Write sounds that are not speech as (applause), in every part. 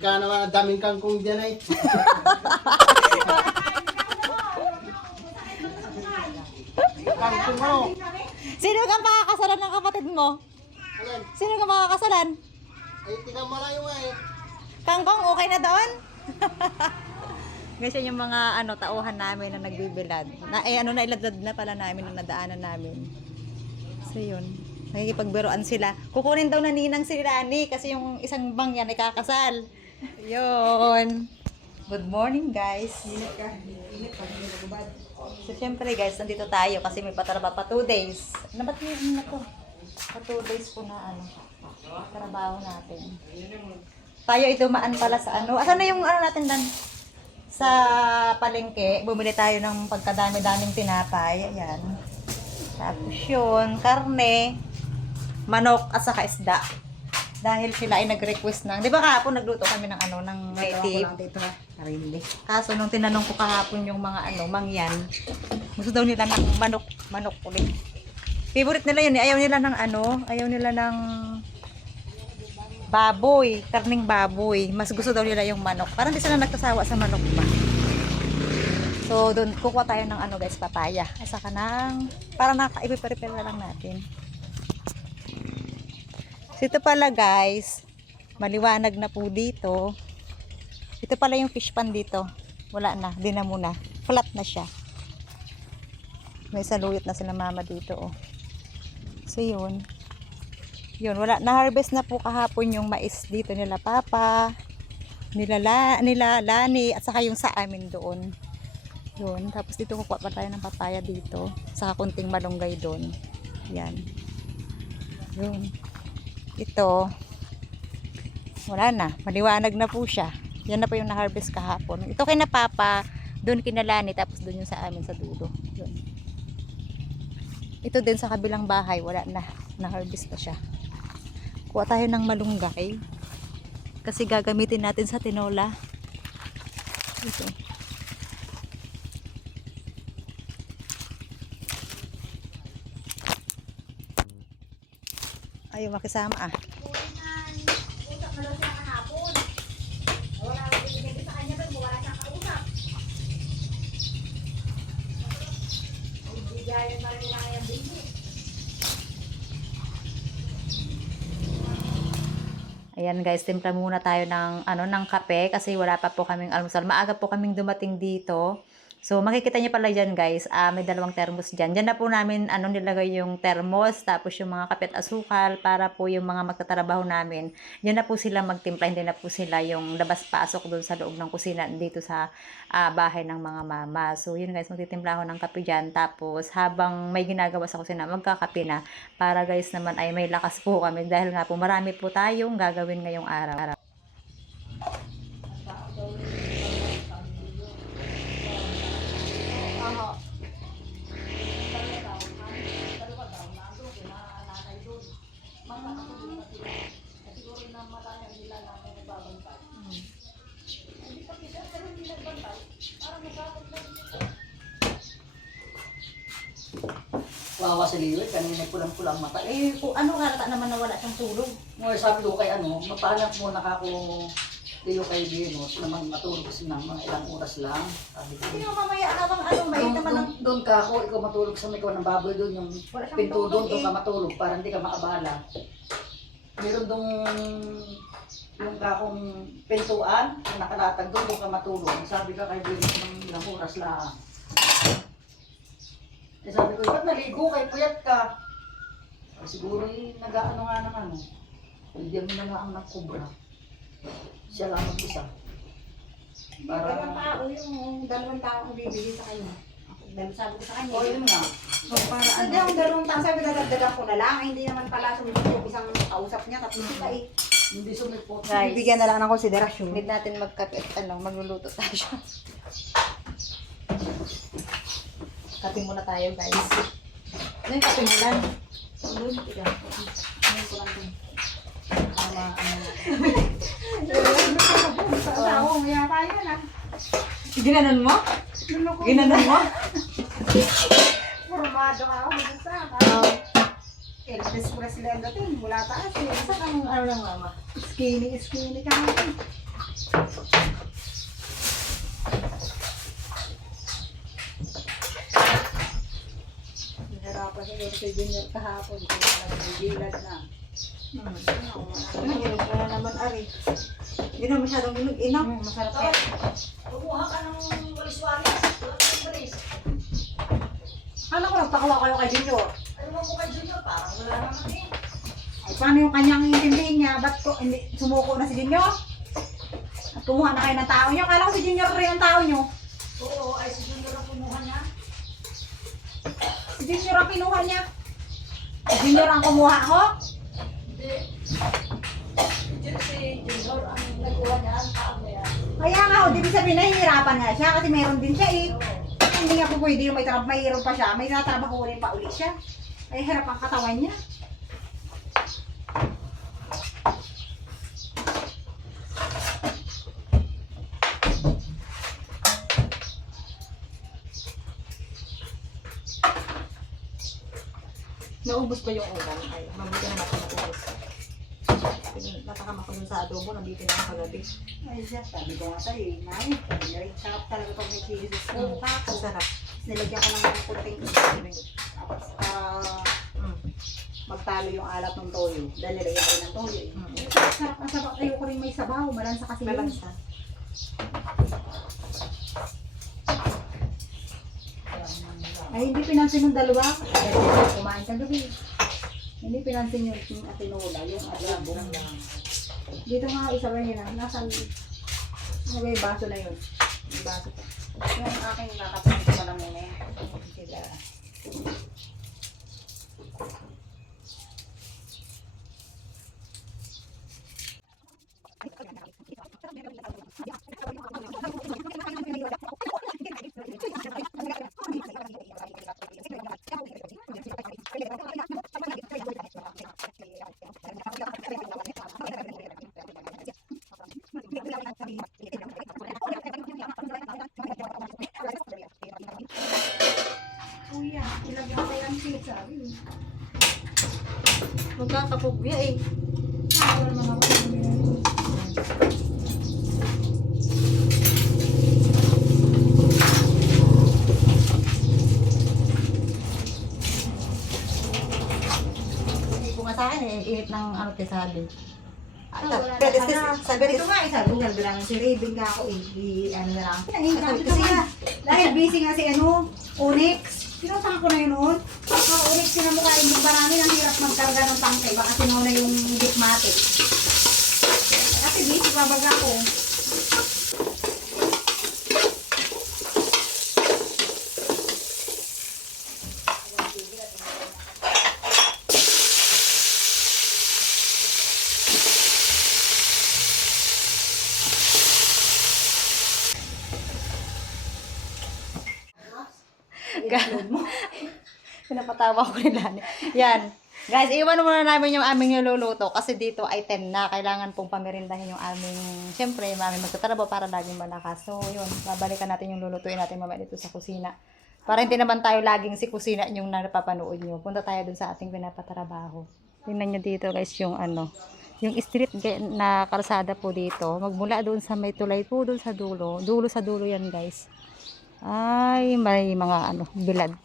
Ika naman, ang daming kangkong dyan eh. kangkong mo. Sino kang pakakasalan ng kapatid mo? Alin? Sino kang makakasalan? Ay, tingnan mo lang yung eh. Kangkong, okay na doon? (laughs) Kasi yung mga ano tauhan namin na nagbibilad. Na, eh ano na iladad na pala namin na nadaanan namin. So yun. Nakikipagbiroan sila. Kukunin daw na ninang si Rani kasi yung isang bang yan ay kakasal. Yun. Good morning guys. So syempre guys, nandito tayo kasi may patraba pa 2 days. Ano ba't may ano na to? Pa 2 days po na ano. Trabaho natin. Tayo ay dumaan pala sa ano. Asan na yung ano natin dan? Sa palengke, bumili tayo ng pagkadami-daming tinapay. Ayan. Tapos yun, karne, manok at saka isda. Dahil sila ay nag-request ng, di ba kahapon nagluto kami ng ano, ng native. dito ha. Sarili. Kaso nung tinanong ko kahapon yung mga ano, mangyan, gusto daw nila ng manok, manok ulit. Favorite nila yun, eh. ayaw nila ng ano, ayaw nila ng baboy, karning baboy. Mas gusto daw nila yung manok. Parang di sila nagkasawa sa manok ba. So, doon kukuha tayo ng ano guys, papaya. Asa ka ng, para nakaipiprepare na lang natin. Ito pala guys, maliwanag na po dito. Ito pala yung fish pan dito. Wala na, di na muna. Flat na siya. May saluyot na sila mama dito oh. So yun. Yun, wala na-harvest na po kahapon yung mais dito nila papa, nila, la, nila lani, at saka yung sa amin doon. Yun, tapos dito kukuha pa tayo ng papaya dito, saka kunting malunggay doon. Yan. Yun. Ito, wala na, maliwanag na po siya. Yan na po yung na-harvest kahapon. Ito kay na papa, doon kinalani, tapos doon yung sa amin sa dulo. Yun. Ito din sa kabilang bahay, wala na, na-harvest na siya. Kuha tayo ng malunggay. Kasi gagamitin natin sa tinola. Ito. Ayaw makisama ah. Ayan guys, timpla muna tayo ng ano ng kape kasi wala pa po kaming almusal. Maaga po kaming dumating dito. So makikita niyo pala diyan guys, ah, may dalawang thermos diyan. Diyan na po namin ano nilagay yung thermos tapos yung mga kape at asukal para po yung mga magtatrabaho namin. Diyan na po sila magtimpla, hindi na po sila yung labas-pasok doon sa loob ng kusina dito sa ah, bahay ng mga mama. So yun guys, magtitimpla ako ng kape diyan tapos habang may ginagawa sa kusina, magkakape na para guys naman ay may lakas po kami dahil nga po marami po tayong gagawin ngayong araw. Si Lilo, kanina pulang-pulang mata. Eh, Eh, kung ano halata naman na wala siyang tulog. mo sabi ko kay ano, mapahanap mo na ako Lilo kay Venus naman matulog kasi ng mga ilang oras lang. Sabi ko, Hindi mo mamaya habang ano, may doon, naman doon, ng... doon ka ako, ikaw matulog sa may ng baboy doon, yung Wala siyang pinto tulog doon, doon eh. ka matulog para hindi ka maabala. Meron doon yung kakong pintuan, na nakalatag doon, doon ka matulog. Sabi ka kay Venus ng ilang oras lang. Eh sabi ko, ba't naligo kay puyat ka? Ah, siguro eh, nag-ano nga ng ano. Hindi mo na nga ang nakubra. Siya lang mag-isa. Dalawang Para, tao yung dalawang tao ang bibigay sa kanya. Dahil sabi ko sa kanya. o yun nga. So, para ano? Hindi ang dalawang tao, sabi dadagdagan ko na lang. Hindi naman pala yung isang kausap niya. Tapos sila eh. Hindi sumipot. Guys, Bibigyan na lang ng konsiderasyon. need natin magkape at ano, magluluto tayo. (laughs) kape muna tayo guys. Ano yung kape mo lang? Doon, tiga. Ngayon ko lang din. Tama, ano. Sa asawa mo yata yan ah. Ginanon mo? Ginanon mo? Formado ka ako. Basta ka. Elvis Presley ang dating. Mula taas eh. Saan ang ano ng mama? Skinny, skinny ka natin. Si Junior kahapon. Kaya talaga may gilad na. Hmm. Ano, Ano, hinog na naman, Ari. Hindi na masyadong hinog. Inaw, masarap yan. Kumuha ka ng walis-walis. Wala kang walis. Ano ko nagpakuha kayo kay Junior? Ano mo ko kay Junior? Parang wala naman eh. Ay, paano yung kanyang intindihin niya? Ba't ko, hindi, sumuko na si Junior? At kumuha na kayo ng tao niyo? Kala ko si Junior rin ang tao niyo. Oo, ay si Junior ang kumuha niya. Si Junior ang kinuha niya. Junior ang kumuha ko? Hindi. Si Junior ang nagkuha niya. Yan. Kaya nga, o, di ba sabihin, nahihirapan nga siya kasi meron din siya eh. Hindi nga po pwede yung may trabaho, mayroon pa siya, may natrabaho rin pa ulit siya. Ay, hirap ang katawan niya. Ba yung ulam? Ay, mabuti na natin naubos. Natakam ako dun sa adobo, nandito na ang kagabi. Ay, siya, sabi ko nga sa'yo, eh, Nay, ay, sarap talaga pag may sauce. Mm. Ang sarap. Nilagyan ko ng kunting tapos para Mm. magtalo yung alat ng toyo. Dahil nilagyan ko ng toyo. eh. Mm. Sarap ang sabaw. Ayoko rin may sabaw. Malansa kasi yun. Malansa. Ay, hindi pinansin yung dalawa. Ay, kumain ka gabi. Hindi pinansin yung, atinola, yung adobo. Dito nga isa ba yun ah? Nasaan? Ba yung baso na yun? Baso. Yung aking nakapagod ko pala muna yan. Sila. Kuya, ilagyan ko yung sabi. Magkakapugya eh. Kapatid. Hindi ko nga sa akin eh, init ng ano kay sabi. Ah, Ah, wala pero na kasi, pala. sabi Ito nga, isa, bungal ko lang si Raven ka ako eh. Di, ano na lang. Kasi Kasi nga, dahil busy nga si ano, Onyx. Pinuntahan ko na yun noon. Pagka Onyx, sinamukhain mo marami ang hirap magkarga ng tangkay. Baka sinuna yung gitmatic. Kasi busy pa baga ako. I-upload mo. Pinapatawa ko ni. Yan. Guys, iwan muna namin yung aming niluluto kasi dito ay 10 na. Kailangan pong pamirindahin yung aming, syempre, mami magtatrabaho para laging malakas. So, yun. Babalikan natin yung lulutuin natin mamaya dito sa kusina. Para hindi naman tayo laging si kusina yung napapanood nyo. Punta tayo dun sa ating pinapatrabaho. Tingnan nyo dito guys yung ano, yung street na kalsada po dito. Magmula doon sa may tulay po doon sa dulo. Dulo sa dulo yan guys. Ay, may mga ano, bilad.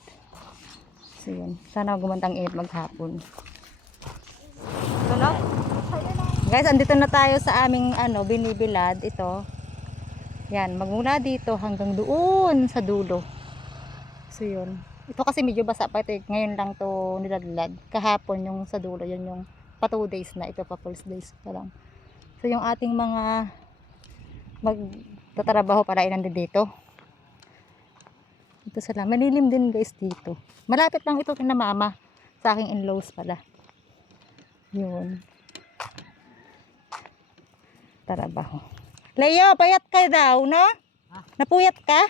So yun. Sana gumandang init maghapon. Tunog? Guys, andito na tayo sa aming ano, binibilad. Ito. Yan, magmula dito hanggang doon sa dulo. So yun. Ito kasi medyo basa pa ito. eh. Ngayon lang to niladlad. Kahapon yung sa dulo. Yun yung pa 2 days na. Ito pa pulse days pa lang. So yung ating mga magtatrabaho para ilan dito. Ito sila. Malilim din guys dito. Malapit lang ito kina mama. Sa aking in-laws pala. Yun. Trabaho. Leo, payat ka daw, no? Napuyat ka?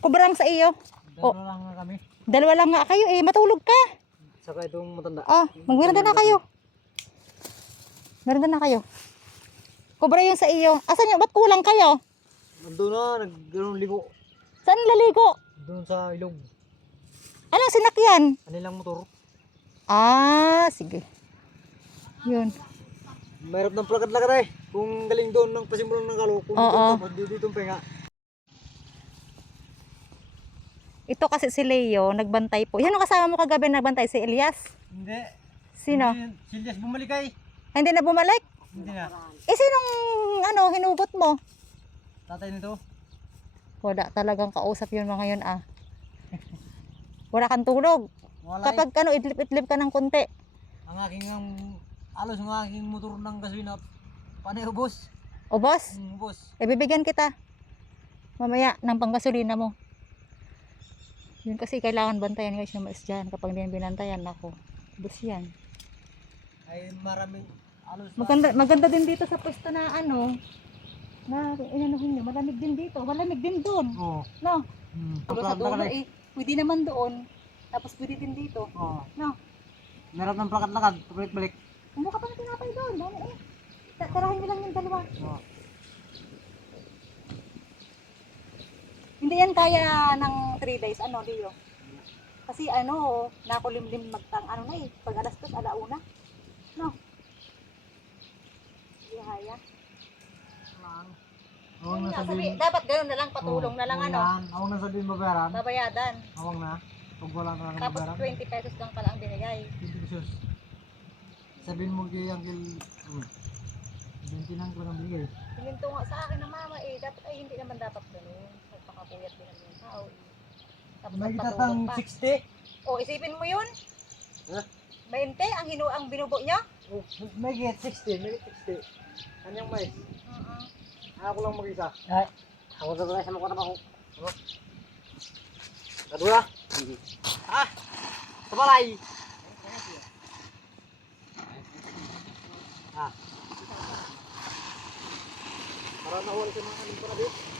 Kubrang sa iyo. Dalawa lang nga kami. Dalawa lang nga kayo eh. Matulog ka. Saka itong matanda. Oh, magmiranda na kayo. Merenda na kayo. Kubra yung sa iyo. Asan yung? Ba't kulang kayo? Nandun na, nagganong ligo. Saan laligo? Doon sa ilog. Anong sinakyan? Kanilang motor. Ah, sige. Yun. Mayroon ng plakat lakad eh. Kung galing doon ng pasimulan ng kalo, kung Oo. doon tapos dito itong penga. Ito kasi si Leo, nagbantay po. Yan ang kasama mo kagabi nagbantay, si Elias. Hindi. Sino? Hindi, Si Elias bumalik ay. Hindi na bumalik? Hindi na. Eh, sinong, ano, hinugot mo? Tatay nito. Wala talagang kausap yun mga yun ah. (laughs) Wala kang tulog. Wala Kapag ano, idlip-idlip ka ng konti. Ang aking ang alos ang aking motor ng gasolina panay ubos. O boss, Mm, ubos. eh bibigyan kita. Mamaya ng panggasolina mo. Yun kasi kailangan bantayan guys ng mais dyan. Kapag hindi yan binantayan, ako. Bus yan. Ay maraming alos. Maganda, maganda din dito sa pwesto na ano, na inanuhin nyo, malamig din dito, malamig din doon. Oo. No? Hmm. Pero sa dulo eh, pwede naman doon, tapos pwede din dito. Oo. No? Meron ng plakat lakad. Balik-balik. Kumuha ka pa ng tinapay doon. Dami eh. Ta- Tarahin mo lang yung dalawa. Oo. Hindi yan kaya ng 3 days, ano, Leo? Kasi ano, nakulimlim magtang, ano na eh, pag alas 2, alauna. No? Hindi kaya. Awang Yun na sabihin. dapat ganun na lang, patulong na lang ano. Awang na sabihin babayaran. babayadan. Awang na. Pag wala na Tapos babayaran. 20 pesos lang pala ang binigay. 20 pesos. Sabihin mo kay Uncle. Hmm. 20 lang ko nang bigay. Hininto nga sa akin ng mama eh, dapat ay hindi naman dapat ganun. Magpakapuyat din naman yung tao eh. Tapos itatang pa. 60. O, isipin mo yun? Ha? 20 ang hinu ang binubo niya? Oh, May get 60. May get 60. Kanyang mais. Oo. Ako lang mag-isa. Ay. Ako sa balay sa mga ko. Ano? Kadura? Ah! Sa balay! Ah. Para nawal sa mga kanin pa na dito.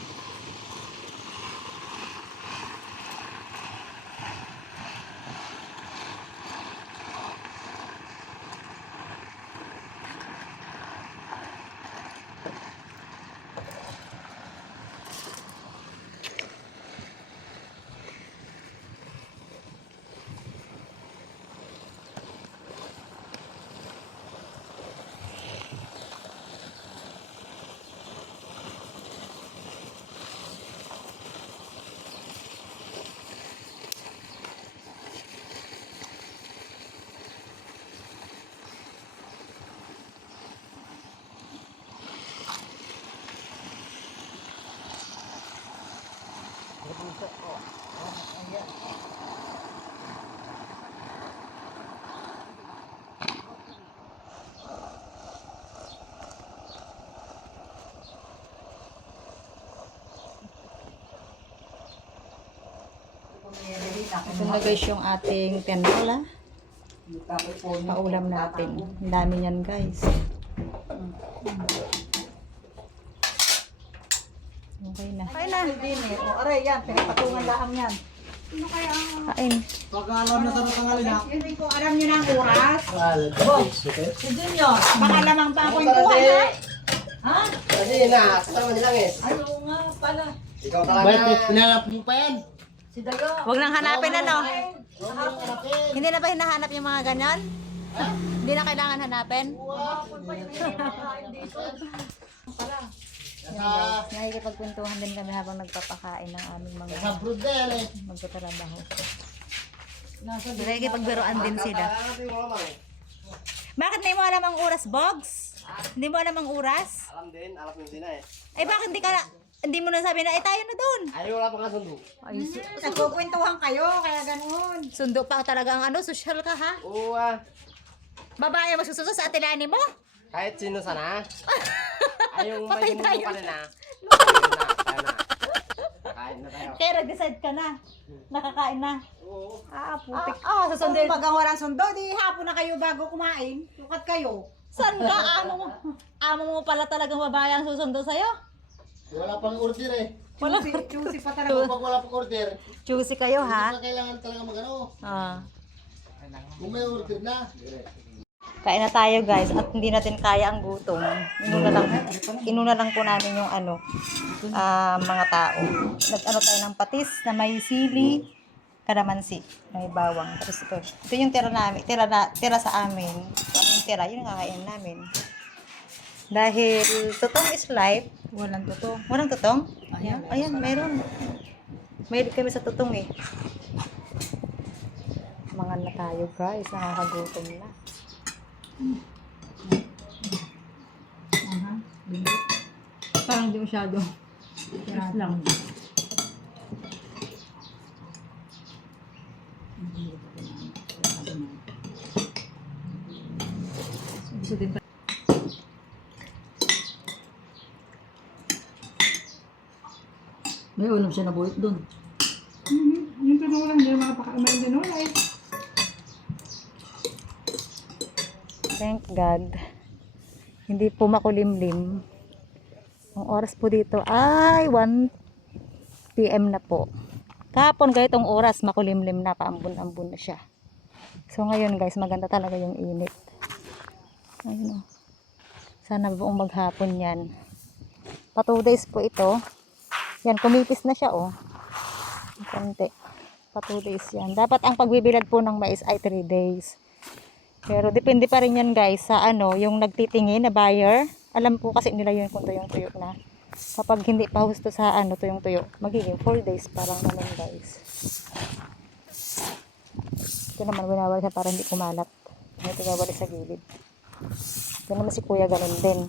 Ito na guys yung ating tinola. Paulam natin. Ang dami niyan guys. Okay na. Ay na. O, aray yan, pinapatungan lang yan. Kain. Pag alam na sa tangali na. Yun din po, alam nyo na ang oras. Si Junior. Baka lamang pa ako yung buwan, ha? Ha? Kasi na, kasama nilang eh. Ayaw nga pala. Ikaw talaga. pinanap mo pa yan? Si Dayo. Huwag nang hanapin ano. Hindi na ba hinahanap yung mga ganyan? Hindi na kailangan hanapin? Nakikipagkwentuhan din kami habang nagpapakain ng aming mga Sa Brudel eh. magtatrabaho. Nakikipagbiroan din sila. Bakit hindi mo alam ang oras, Bogs? Hindi mo alam ang oras? Alam din, alam din sila eh. Eh bakit hindi ka hindi mo nasabi na, eh tayo na doon. Ay, wala pa nga sundo. Ay, su- Nagkukwentuhan kayo, kaya ganun. sundo pa talaga ang ano, social ka ha? Oo ah. Babae magsususo sa atilani mo? Kahit sino sana. (laughs) Ay, yung Patay may mundo tayo. pa rin ah. (laughs) Ayun na, tayo na. Kain na tayo. Kaya nag-decide ka na. Nakakain na. Oo. Ah, Ah, putik. ah, Susundin. susundin. Pag walang sundo, di hapon na kayo bago kumain. Lukat kayo. Saan ka? Amo mo. Amo mo pala talagang babae ang susundo sa'yo? Wala pang order eh. Wala. Choosy, choosy pa talaga. Pag wala pang order, Choosy kayo hindi ha? pa kailangan talaga mag-ano. Ah. Kung may order na. Kain na tayo guys at hindi natin kaya ang gutom. Inuna lang, inuna lang po namin yung ano, ah, mga tao. Nag-ano tayo ng patis na may sili, kalamansi, may bawang. Tapos ito, ito yung tira namin, tira, na, tira sa amin. Kung yung tira, yun ang kakain namin. Dahil tutong is life, walang tutong. Walang tutong? Ayan, ayan, meron. Mahilig kami sa tutong eh. Mga na tayo guys, nakakagutom na. Parang di masyado. Yes lang. Gusto din May ulam siya na buhit doon. Yung tinola, hindi na makapakain yung tinola eh. Thank God. Hindi po makulimlim. Ang oras po dito ay 1 PM na po. Kahapon ganitong oras makulimlim na, paambun-ambun na siya. So ngayon guys, maganda talaga yung init. Ayun o. Sana buong maghapon yan. Pa 2 days po ito. Yan, kumipis na siya oh. Konti. Pa 2 days yan. Dapat ang pagbibilad po ng mais ay 3 days. Pero depende pa rin yan guys sa ano, yung nagtitingin na buyer. Alam po kasi nila yun kung tuyong-tuyo na. Kapag hindi pa husto sa ano, tuyong-tuyo, magiging 4 days parang naman guys. Ito naman binawal siya para hindi kumalat. Ito gawali sa gilid. Ito naman si kuya ganun din.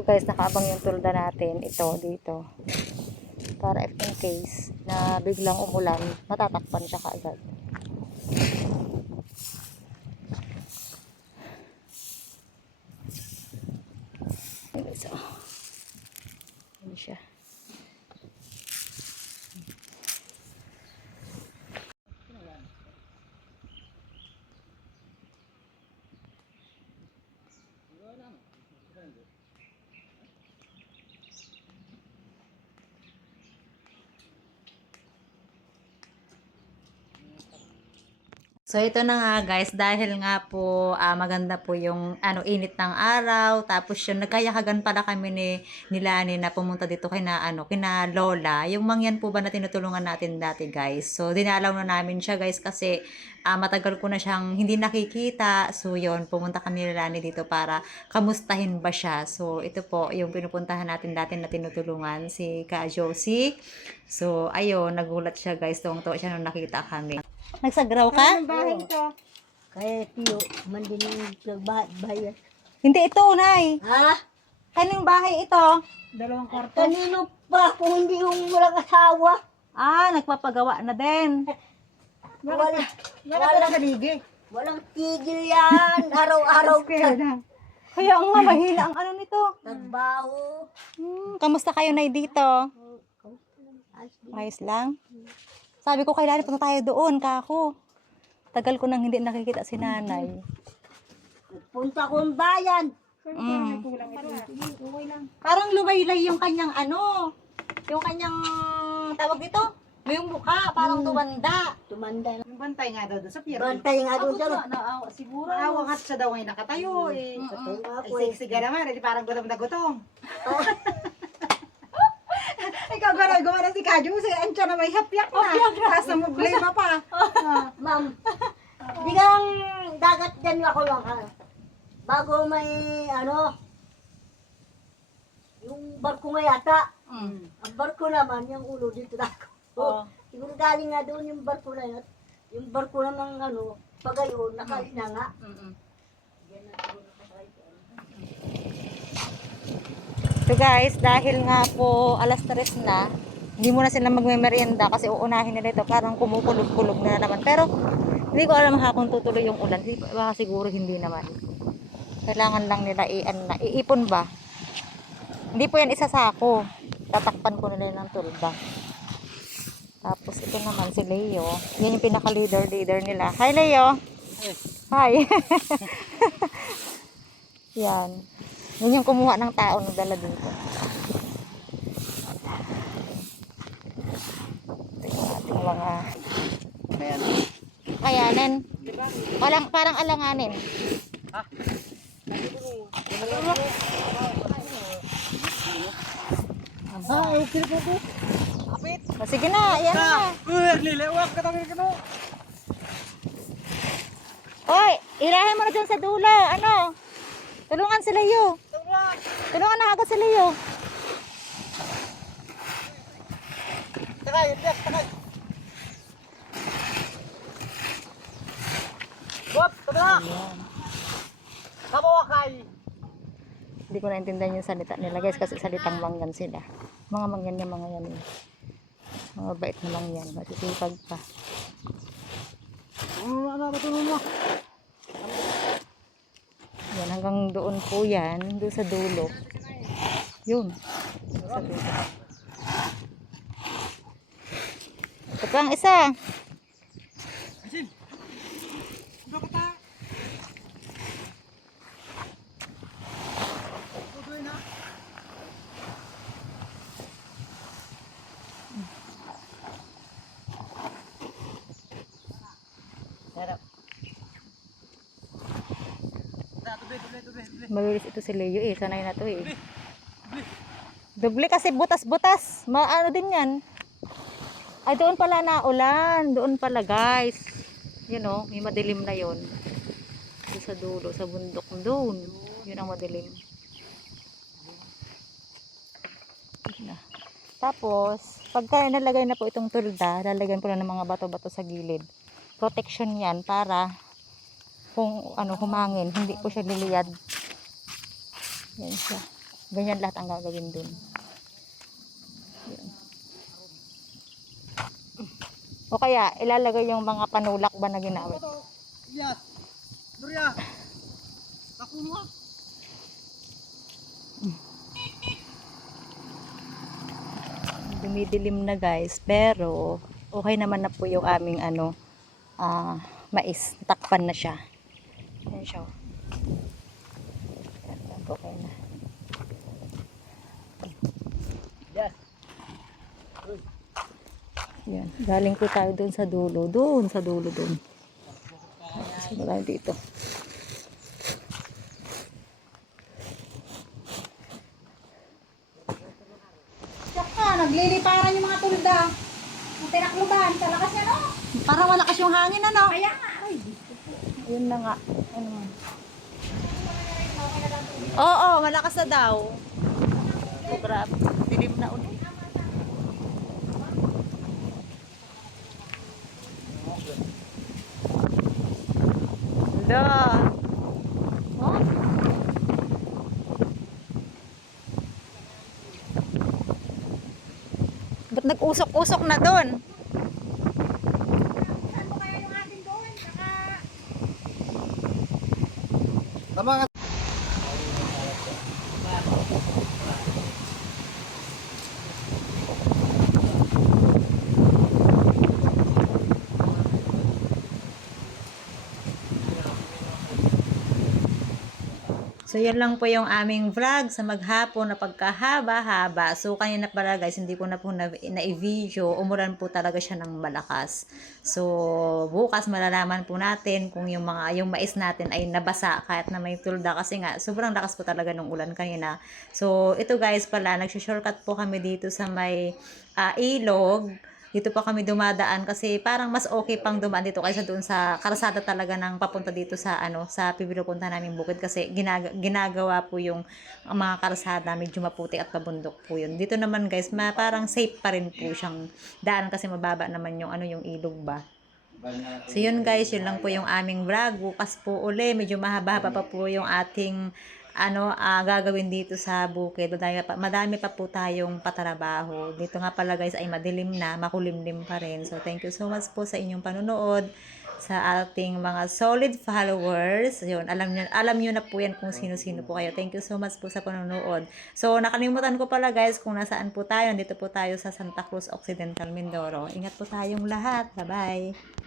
Ito guys, nakaabang yung tulda natin. Ito, dito para if in case na biglang umulan, matatakpan siya kaagad. Ayun, So, yun siya. So ito na nga guys, dahil nga po ah, maganda po yung ano init ng araw, tapos yun nagkayakagan pala kami ni Nilani na pumunta dito kay na ano, kina Lola. Yung mangyan po ba na tinutulungan natin dati guys. So dinalaw na namin siya guys kasi ah, matagal ko na siyang hindi nakikita. So yun, pumunta kami ni Nilani dito para kamustahin ba siya. So ito po yung pinupuntahan natin dati na tinutulungan si Ka Josie. So ayun, nagulat siya guys, tuwang-tuwa siya nung nakita kami. Nagsagraw ka? bahay ko. Kaya tiyo, man din yung nagbayad. Hindi ito, Nay. Ha? Kaninong bahay ito? Dalawang kwarto. Kanino pa kung hindi yung walang asawa? Ah, nagpapagawa na din. (laughs) Wala, Wala ka lang haligi. walang tigil yan. Araw-araw (laughs) Kaya na. Kaya nga, mahina ang ano nito. nagbaho. Hmm, kamusta kayo, Nay, dito? Ayos lang. Sabi ko, kailangan punta tayo doon, kako. Tagal ko nang hindi nakikita si nanay. Punta kong bayan. Mm. Parang lumaylay yung kanyang ano, yung kanyang tawag dito, yung mukha, parang tumanda. Tumanda na. Yung bantay nga daw doon sa pier. Bantay nga doon Ako siya. sa, naawa siguro. Maawa nga siya daw ngayon nakatayo eh. Ay, ako eh. sexy ka naman. Hindi parang gutom na gutom. (laughs) Ikaw gano'n, gumana si Kajo. Si Ancha na may hapyak na. Tapos na problema pa. (laughs) Ah. Ma'am, di kang dagat dyan ako lang ha. Bago may ano, yung barko nga yata. Mm. Ang barko naman, yung ulo dito na ako. Oo. Siguro galing nga doon yung barko na yun. Yung barko na ng ano, pagayon, nakalina nga. Mm-mm. So guys, dahil nga po alas 3 na, hindi muna sila magme-merienda kasi uunahin nila ito. Parang kumukulog-kulog na naman. Pero hindi ko alam ha kung tutuloy yung ulan. Hindi, baka siguro hindi naman. Kailangan lang nila i ano, na, iipon ba? Hindi po yan isasako. Tatakpan ko nila ng tulda. Tapos ito naman si Leo. Yan yung pinaka-leader-leader nila. Hi Leo! Hi! (laughs) Yan. Yun yung kumuha ng tao na dala dito. Ito yung ating mga kayanin. Parang, parang alanganin. Ah, okay po po. O, sige na, yan na. Uy, lilewak ka tabi ka. Hoy, irahin mo na dyan sa dulo. Ano? Tulungan si Leo. Tulungan na agad si Leo. Takay, takay. Bob, tabla! Kabawakay! Hindi ko naintindihan yung salita nila guys kasi salitang mangyan sila. Mga mangyan yung mga yan. eh. Mga bait na mangyan. Masisipag pa. Ano, ano, matulong mo? Yan, hanggang doon po yan. Doon sa dulo. Yun. Doon sa dulo. Ito pa ang isa. Mabilis ito si Leo eh. Sanay na to eh. Doble kasi butas-butas. Maano din yan. Ay, doon pala na ulan. Doon pala guys. Yun o, may madilim na yon. Sa dulo, sa bundok doon. Yun ang madilim. Na. Tapos, pagka nalagay na po itong tulda, lalagyan po na ng mga bato-bato sa gilid. Protection yan para kung ano humangin, hindi po siya liliyad. Yan siya. Ganyan lahat ang gagawin dun. Yan. O kaya, ilalagay yung mga panulak ba na ginamit. Elias! Durya! Nakuha! Dumidilim na guys, pero okay naman na po yung aming ano, ah, mais. Takpan na siya. Yan siya. Okay na. Yes! Yan. Galing po tayo doon sa dulo. Doon sa dulo doon. Sino tayo dito? Tiyak ka, nagliliparan yung mga tulda. Ang tinakluban, sa lakas niya no? Parang malakas yung hangin ano? Kaya nga, ay. Ayun na nga. Ano man. Oo, malakas na daw. Sobra. Dilim na ulit. Hala. Oh. Ba't nag-usok-usok na doon? So, yan lang po yung aming vlog sa maghapon na pagkahaba-haba. So, kanina pala guys, hindi ko na po na, na-video. Umulan po talaga siya ng malakas. So, bukas malalaman po natin kung yung mga yung mais natin ay nabasa kahit na may tulda kasi nga sobrang lakas po talaga ng ulan kanina. So, ito guys pala, nagsishortcut po kami dito sa may ah, ilog dito pa kami dumadaan kasi parang mas okay pang dumaan dito kaysa doon sa karasada talaga ng papunta dito sa ano sa pinupunta namin bukid kasi ginag- ginagawa po yung mga karasada medyo maputi at pabundok po yun. Dito naman guys, ma parang safe pa rin po siyang daan kasi mababa naman yung ano yung ilog ba. So yun guys, yun lang po yung aming vlog. Bukas po uli, medyo mahaba-haba pa po yung ating ano ah, gagawin dito sa bukid. Madami pa, madami pa po tayong patrabaho. Dito nga pala guys ay madilim na, makulimlim pa rin. So thank you so much po sa inyong panonood sa ating mga solid followers. Yun, alam niyo alam niyo na po yan kung sino-sino po kayo. Thank you so much po sa panonood. So nakalimutan ko pala guys kung nasaan po tayo. Dito po tayo sa Santa Cruz Occidental Mindoro. Ingat po tayong lahat. Bye-bye.